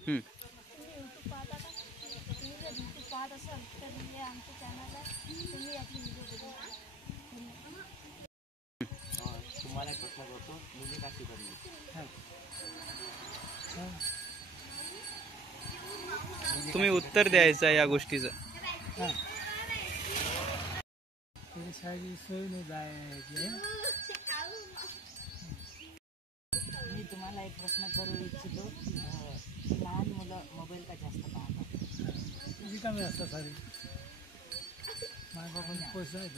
हम्म. तुम्हाला प्रश्न करतो, मुली का शिकवली? तुम्ही उत्तर द्यायचं या गोष्टीचं. शाळेची सोय नाही जायची. मी तुम्हाला एक प्रश्न करू इच्छितो. लहान मुलं मोबाईल का जास्त पाहतात? रिकामे असतात सारे. माय बाबांनी पैसा आहे